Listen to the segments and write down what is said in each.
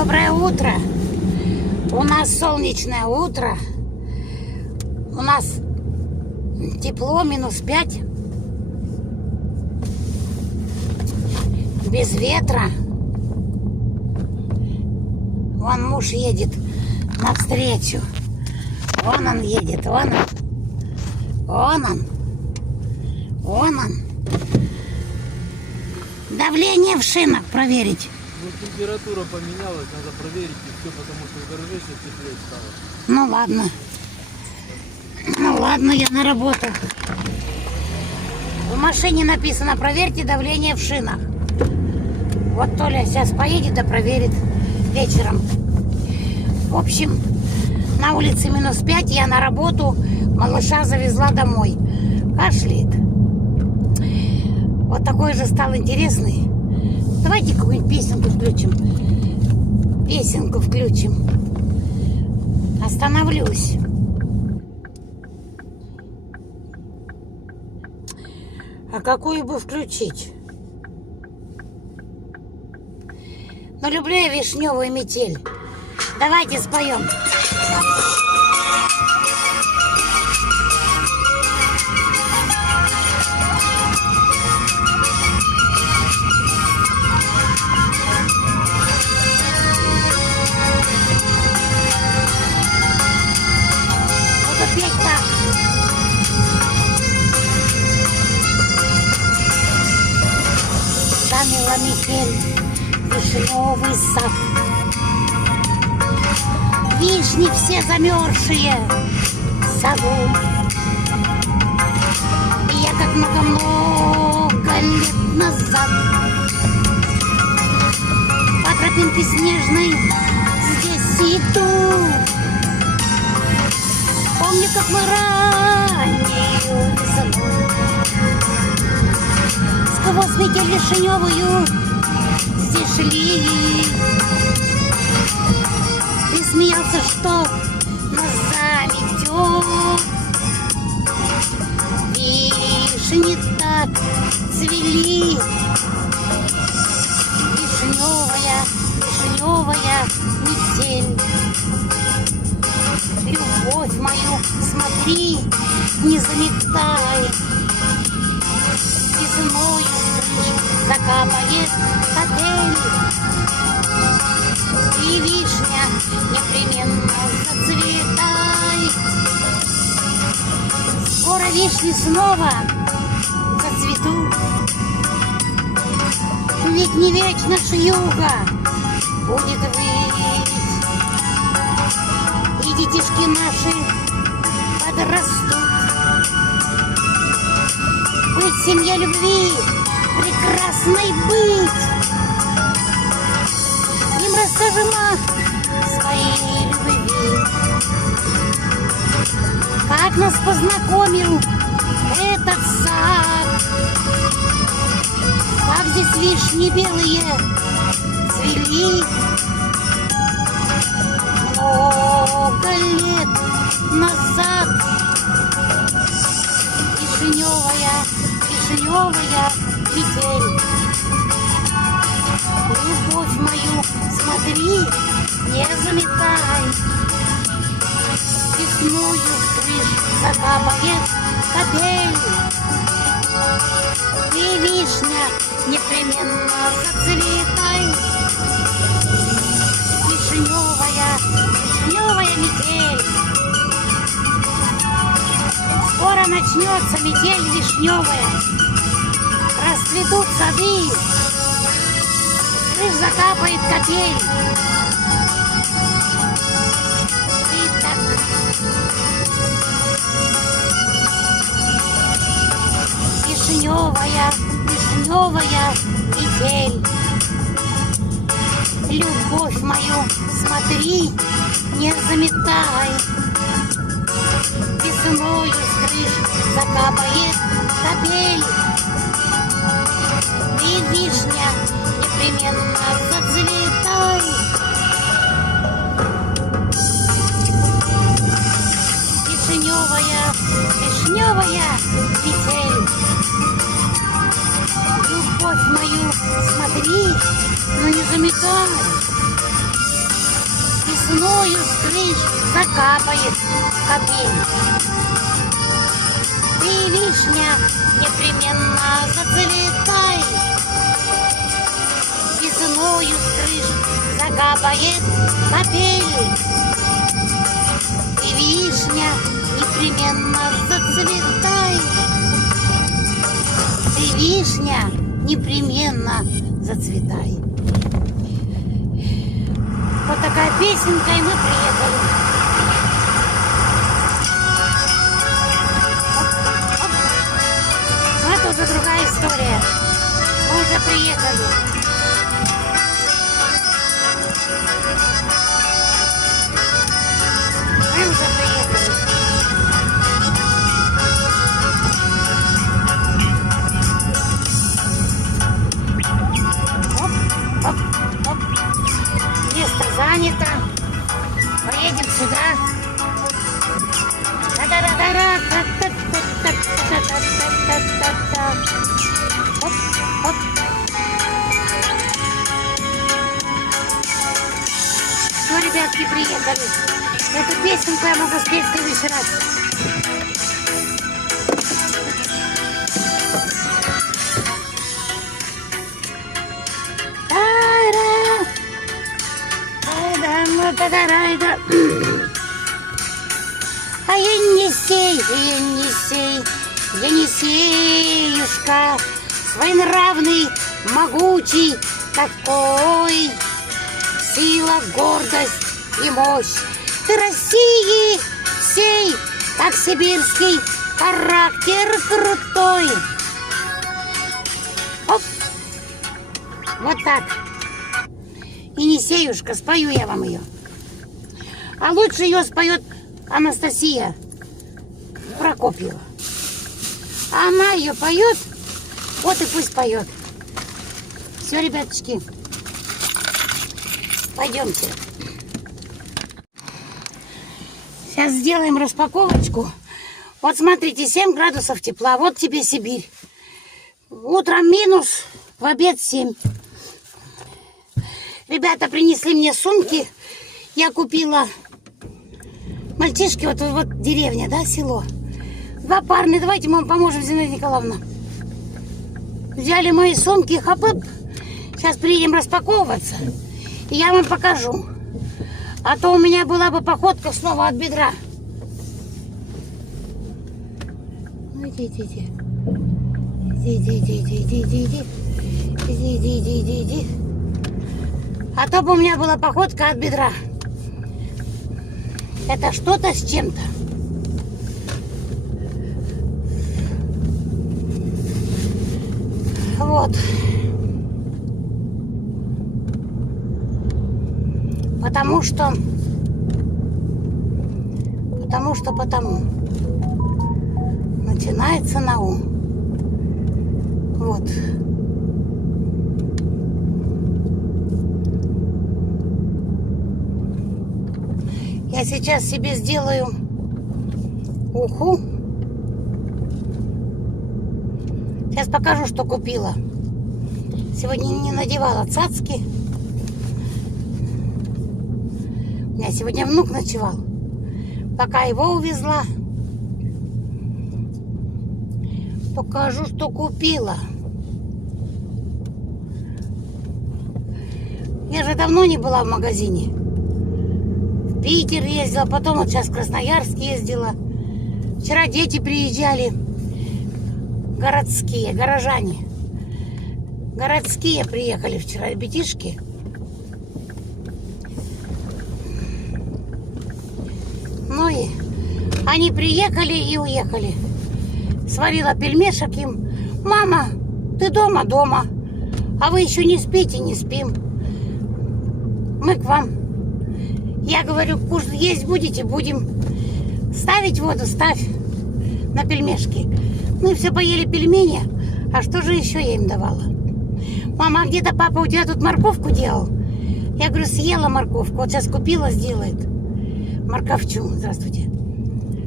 Доброе утро. У нас солнечное утро. У нас тепло, -5. Без ветра. Вон муж едет навстречу. Вон он едет, вон он. Вон он. Вон он. Давление в шинах проверить. Ну, температура поменялась, надо проверить и все, потому что в гараже сейчас теплее стало. Ну ладно. Ну ладно, я на работу. В машине написано: проверьте давление в шинах. Вот Толя сейчас поедет да проверит вечером. В общем, на улице -5, я на работу, малыша завезла домой. Кашляет. Вот такой же стал интересный. Давайте какую-нибудь песенку включим. Песенку включим. Остановлюсь. А какую бы включить? Но люблю я вишневую метель. Давайте споем. Буду петь так. Замела метель вишневый сад. Вишни все замерзшие в саду. И я как много лет назад по тропинке снежной здесь иду. Помню, как мы раннюю весной сквозь метель вишневую здесь шли. Ты смеялся, что нас заметет. Вишни так цвели. Вишневая, вишневая метель. Любовь мою, смотри, не заметай. Весною с крыш закапает капель. И вишня непременно зацветай. Скоро вишни снова зацветут. Ведь не вечно с юга будет выть. И детишки наши подрастут. Быть в семье любви, прекрасной быть. Им расскажем о своей любви. Как нас познакомил этот сад. Как здесь вишни белые цвели. Много лет назад. Вишневая, вишневая метель. Любовь мою, смотри, не заметай. Весною с крыш закапает капель. И вишня непременно зацветай. Вишневая, вишневая метель. Скоро начнется метель вишневая. Расцветут сады. Крыш закапает капель. Итак, вишневая, вишневая метель. Любовь мою, смотри, не заметай. Весною с крыш закапает капель. И вишня непременно зацветай. Вишневая, вишневая метель. Любовь мою, смотри, но не заметай. Весною с крыш закапает капель. Ты, вишня, непременно зацветай. Весною с крыш закапает капель. И вишня, непременно зацветай. Ты, вишня, непременно зацветай. Вот такая песенка, и мы приехали. Но это уже другая история. Мы уже приехали. Мы уже приехали. Оп, оп, оп. Место занято. Поедем сюда. Оп, оп. Все, ребятки, приехали. Эту песенку я могу спеть в следующий раз. А Енисеюшка, своенравный, могучий такой, сила, гордость и мощь. Ты России всей, как сибирский характер крутой. Оп. Вот так. Енисеюшка, спою я вам ее. А лучше ее споет Анастасия Прокопьева. Она ее поет, вот и пусть поет. Все, ребяточки, пойдемте. Сейчас сделаем распаковочку. Вот смотрите, 7 градусов тепла. Вот тебе Сибирь. Утром минус, в обед 7. Ребята принесли мне сумки. Я купила. Мальчишки, вот деревня, да, село. 2 парня. Давайте мы вам поможем, Зинаида Николаевна. Взяли мои сумки, хоп-оп. Сейчас приедем распаковываться. И я вам покажу. А то у меня была бы походка снова от бедра. Ну, иди. Иди. А то бы у меня была походка от бедра. Это что-то с чем-то. Вот. Потому что начинается на ум. Вот. Я сейчас себе сделаю уху. Сейчас покажу, что купила. Сегодня не надевала цацки. У меня сегодня внук ночевал. Пока его увезла. Покажу, что купила. Я же давно не была в магазине. В Питер ездила, потом вот сейчас в Красноярск ездила. Вчера дети приезжали. Городские, горожане. Городские приехали вчера, ребятишки. Ну и они приехали и уехали. Сварила пельмешек им. Мама, ты дома? Дома. А вы еще не спите? Не спим. Мы к вам. Я говорю, есть будете? Будем. Ставить воду? Ставь на пельмешки. Мы все поели пельмени. А что же еще я им давала? Мама, а где-то папа у тебя тут морковку делал? Я говорю, съела морковку. Вот сейчас купила, сделает. Морковчу. Здравствуйте.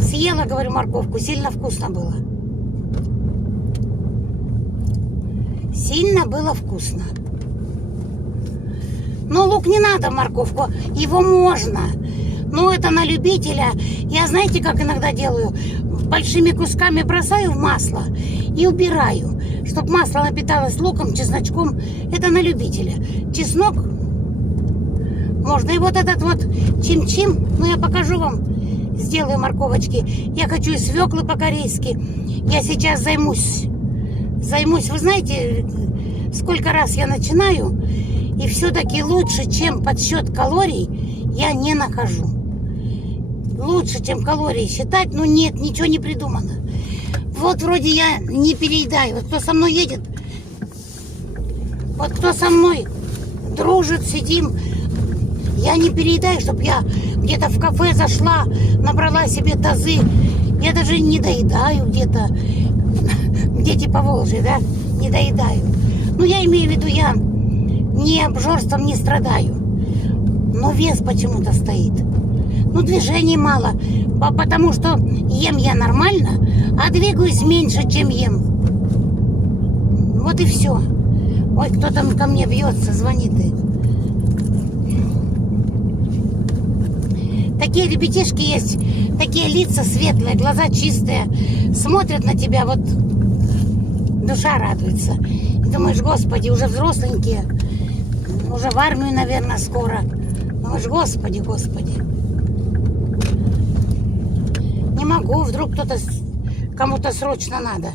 Съела, говорю, морковку. Сильно вкусно было. Сильно было вкусно. Но лук не надо, морковку. Его можно. Но это на любителя. Я знаете, как иногда делаю? Большими кусками бросаю в масло и убираю, чтобы масло напиталось луком, чесночком. Это на любителя. Чеснок можно. И вот этот вот чим-чим, ну я покажу вам, сделаю морковочки. Я хочу и свеклы по-корейски. Я сейчас займусь. Вы знаете, сколько раз я начинаю, и все-таки лучше, чем подсчет калорий, я не нахожу. Лучше, чем калории считать, но нет, ничего не придумано. Вот вроде я не переедаю. Вот кто со мной едет, вот кто со мной дружит, сидим, я не переедаю, чтобы я где-то в кафе зашла, набрала себе тазы. Я даже не доедаю где-то, где по Волжье, да, не доедаю. Ну, я имею в виду, я ни обжорством не страдаю, но вес почему-то стоит. Ну, движений мало, потому что ем я нормально, а двигаюсь меньше, чем ем. Вот и все. Ой, кто там ко мне бьется, звонит. Такие ребятишки есть, такие лица светлые, глаза чистые, смотрят на тебя, вот душа радуется. И думаешь, господи, уже взросленькие, уже в армию, наверное, скоро. Думаешь, господи, господи. Не могу, вдруг кто-то, кому-то срочно надо.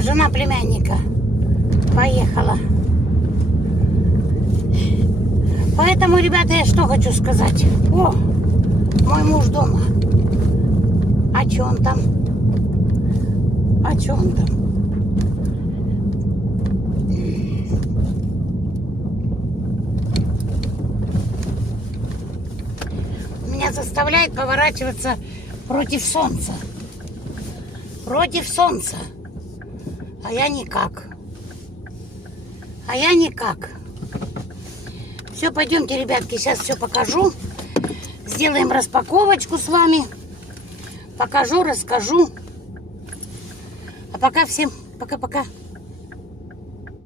Жена племянника поехала. Поэтому, ребята, я что хочу сказать. О, мой муж дома. А что он там? А что он там? Меня заставляет поворачиваться против солнца. Против солнца. А я никак. Все, пойдемте, ребятки, сейчас все покажу. Сделаем распаковочку с вами. Покажу, расскажу. А пока всем пока-пока.